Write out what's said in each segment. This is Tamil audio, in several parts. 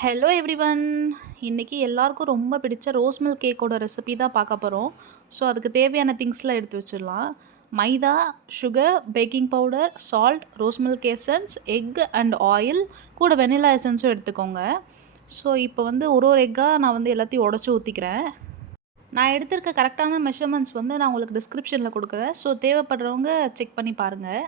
Hello everyone. இன்னைக்கு எல்லாருக்கும் ரொம்ப பிடிச்ச ரோஸ் மில்க் கேக்கோட ரெசிபி தான் பார்க்க போகிறோம். ஸோ அதுக்கு தேவையான திங்ஸ்லாம் எடுத்து வச்சிடலாம். Maida, sugar, baking powder, salt, rose milk essence, egg and oil, கூட வெனிலா எசன்ஸும் எடுத்துக்கோங்க. ஸோ இப்போ வந்து ஒரு ஒரு எக்காக நான் வந்து எல்லாத்தையும் உடச்சி ஊற்றிக்கிறேன். நான் எடுத்திருக்க கரெக்டான மெஷர்மெண்ட்ஸ் வந்து நான் உங்களுக்கு டிஸ்கிரிப்ஷனில் கொடுக்குறேன். ஸோ தேவைப்படுறவங்க செக் பண்ணி பாருங்கள்.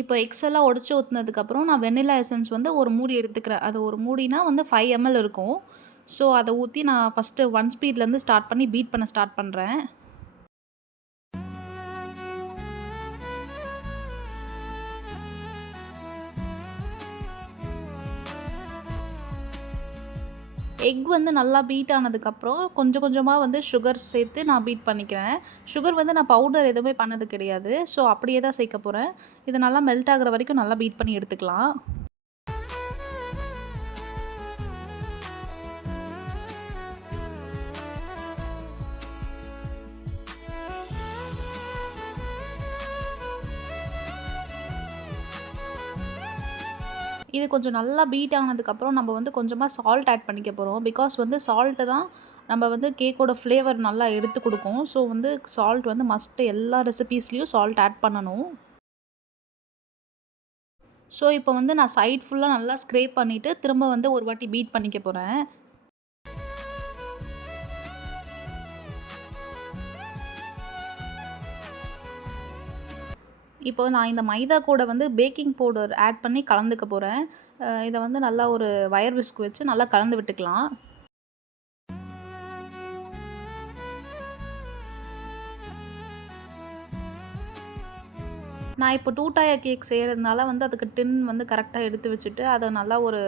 இப்போ எக்ஸ் எல்லாம் உடச்சி ஊற்றுனதுக்கப்புறம் நான் வெண்ணிலா எசன்ஸ் வந்து ஒரு மூடி எடுத்துக்கிறேன். அது ஒரு மூடினா வந்து 5 ml இருக்கும். ஸோ அதை ஊற்றி நான் ஃபஸ்ட்டு 1 ஸ்பீட்லேருந்து ஸ்டார்ட் பண்ணி பீட் பண்ண ஸ்டார்ட் பண்ணுறேன். எக் வந்து நல்லா பீட் ஆனதுக்கப்புறம் கொஞ்சம் கொஞ்சமாக வந்து சுகர் சேர்த்து நான் பீட் பண்ணிக்கிறேன். சுகர் வந்து நான் பவுடர் எதுவுமே பண்ணது கிடையாது. ஸோ அப்படியே தான் சேர்க்க போகிறேன். இது நல்லா மெல்ட் ஆகுற வரைக்கும் நல்லா பீட் பண்ணி எடுத்துக்கலாம். இது கொஞ்சம் நல்லா பீட் ஆனதுக்கப்புறம் நம்ம வந்து கொஞ்சமாக சால்ட் ஆட் பண்ணிக்க போகிறோம். பிகாஸ் வந்து சால்ட்டு தான் நம்ம வந்து கேக்கோட ஃப்ளேவர் நல்லா எடுத்து கொடுக்கும். ஸோ வந்து சால்ட் வந்து மஸ்ட்டு எல்லா ரெசிபீஸ்லேயும் சால்ட் ஆட் பண்ணணும். ஸோ இப்போ வந்து நான் சைட் ஃபுல்லாக நல்லா ஸ்க்ரேப் பண்ணிவிட்டு திரும்ப வந்து ஒரு வாட்டி பீட் பண்ணிக்க போகிறேன். இப்போ நான் இந்த மைதா கூட வந்து பேக்கிங் பவுடர் ஆட் பண்ணி கலந்துக்க போகிறேன். இதை வந்து நல்லா ஒரு வயர் விஸ்க் வச்சு நல்லா கலந்து விட்டுக்கலாம். நான் இப்போ 2 டயர் கேக் செய்கிறதுனால வந்து அதுக்கு டின் வந்து கரெக்டாக எடுத்து வச்சுட்டு அதை நல்லா ஒரு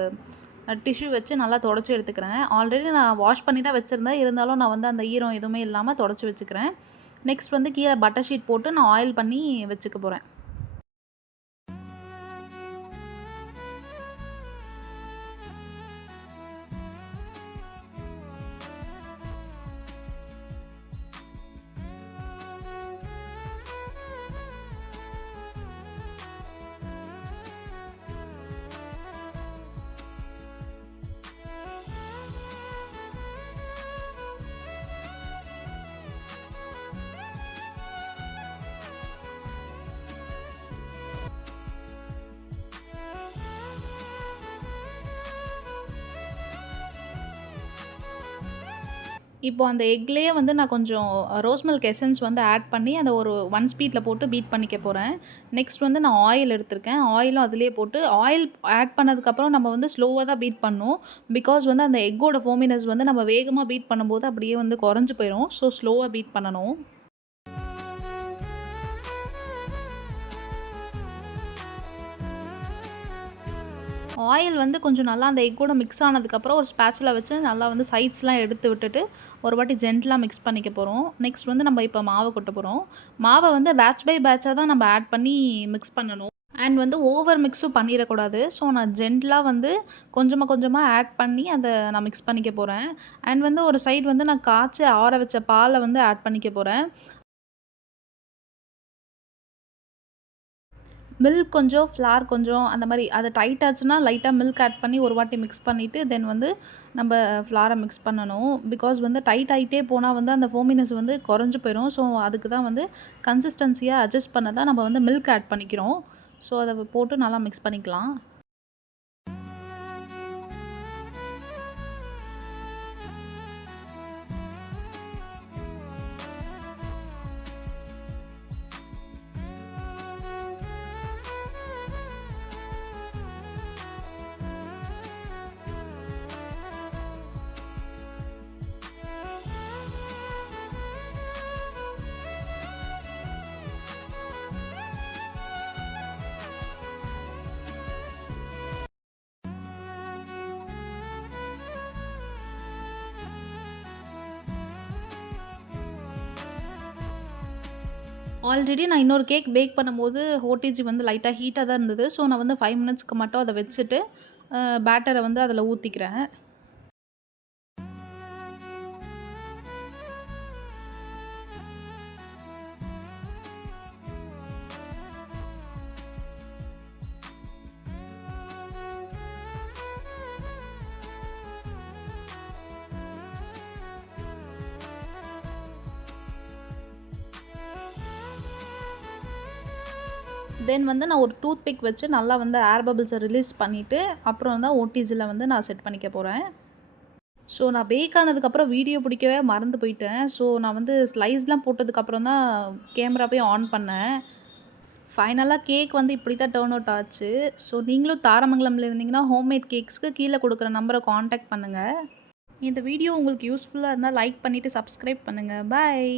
டிஷ்யூ வச்சு நல்லா தொடச்சி எடுத்துக்கிறேன். ஆல்ரெடி நான் வாஷ் பண்ணி தான் வச்சுருந்தேன். இருந்தாலும் நான் வந்து அந்த ஈரம் எதுவுமே இல்லாமல் தொடச்சி வச்சுக்கிறேன். நெக்ஸ்ட் வந்து கீழே பட்டர் ஷீட் போட்டு நான் ஆயில் பண்ணி வச்சுக்க போகிறேன். இப்போ அந்த எக்லேயே வந்து நான் கொஞ்சம் ரோஸ் மில்க் எசன்ஸ் வந்து ஆட் பண்ணி அதை ஒரு 1 ஸ்பீடில் போட்டு பீட் பண்ணிக்க போகிறேன். நெக்ஸ்ட் வந்து நான் ஆயில் எடுத்திருக்கேன். ஆயிலும் அதிலேயே போட்டு ஆயில் ஆட் பண்ணதுக்கப்புறம் நம்ம வந்து ஸ்லோவாக தான் பீட் பண்ணணும். பிகாஸ் வந்து அந்த எக்கோட ஃபோமினஸ் வந்து நம்ம வேகமாக பீட் பண்ணும்போது அப்படியே வந்து குறைஞ்சி போயிடும். ஸோ ஸ்லோவாக பீட் பண்ணணும். ஆயில் வந்து கொஞ்சம் நல்லா அந்த எக்கோட மிக்ஸ் ஆனதுக்கப்புறம் ஒரு ஸ்பேச்சுலா வச்சு நல்லா வந்து சைட்ஸ்லாம் எடுத்து விட்டுட்டு ஒரு வாட்டி ஜென்டலாக மிக்ஸ் பண்ணிக்க போகிறோம். நெக்ஸ்ட் வந்து நம்ம இப்போ மாவை கொட்ட போகிறோம். மாவை வந்து பேட்ச் பை பேட்சாக தான் நம்ம ஆட் பண்ணி மிக்ஸ் பண்ணணும். அண்ட் வந்து ஓவர் மிக்ஸும் பண்ணிடக்கூடாது. ஸோ நான் ஜென்டலாக வந்து கொஞ்சமாக கொஞ்சமாக ஆட் பண்ணி அதை நான் மிக்ஸ் பண்ணிக்க போகிறேன். அண்ட் வந்து ஒரு சைடு வந்து நான் காய்ச்சி ஆற வச்ச பாலை வந்து ஆட் பண்ணிக்க போகிறேன். மில்க் கொஞ்சம், ஃப்ளார் கொஞ்சம் அந்த மாதிரி அது டைட் ஆச்சுன்னா லைட்டாக மில்க் ஆட் பண்ணி ஒரு வாட்டி மிக்ஸ் பண்ணிவிட்டு தென் வந்து நம்ம ஃப்ளாரை மிக்ஸ் பண்ணணும். பிகாஸ் வந்து டைட் ஆகிட்டே போனால் வந்து அந்த ஃபோமினஸ் வந்து குறைஞ்சி போயிடும். ஸோ அதுக்கு தான் வந்து கன்சிஸ்டன்சியாக அட்ஜஸ்ட் பண்ண தான் நம்ம வந்து மில்க் ஆட் பண்ணிக்கிறோம். ஸோ அதை போட்டு நல்லா மிக்ஸ் பண்ணிக்கலாம். ஆல்ரெடி நான் இன்னொரு கேக் பேக் பண்ணும்போது ஓடிஜி வந்து லைட்டாக ஹீட்டாக தான் இருந்தது. ஸோ நான் வந்து 5 மினிட்ஸ்க்கு மட்டும் அதை வச்சுட்டு பேட்டரை வந்து அதில் ஊற்றிக்கிறேன். தென் வந்து நான் ஒரு டூத் பிக் வச்சு நல்லா வந்து ஏர் பபிள்ஸை ரிலீஸ் பண்ணிவிட்டு அப்புறம் தான் ஓடிஜியில் வந்து நான் செட் பண்ணிக்க போகிறேன். ஸோ நான் பேக் ஆனதுக்கப்புறம் வீடியோ பிடிக்கவே மறந்து போயிட்டேன். ஸோ நான் வந்து ஸ்லைஸ்லாம் போட்டதுக்கப்புறம் தான் கேமரா போய் ஆன் பண்ணேன். ஃபைனலாக கேக் வந்து இப்படி தான் டர்ன் அவுட் ஆச்சு. ஸோ நீங்களும் தாரமங்கலம்ல இருந்தீங்கன்னா ஹோம்மேட் கேக்ஸ்க்கு கீழே கொடுக்குற நம்பரை காண்டாக்ட் பண்ணுங்கள். இந்த வீடியோ உங்களுக்கு யூஸ்ஃபுல்லாக இருந்தால் லைக் பண்ணிவிட்டு சப்ஸ்கிரைப் பண்ணுங்கள். பாய்.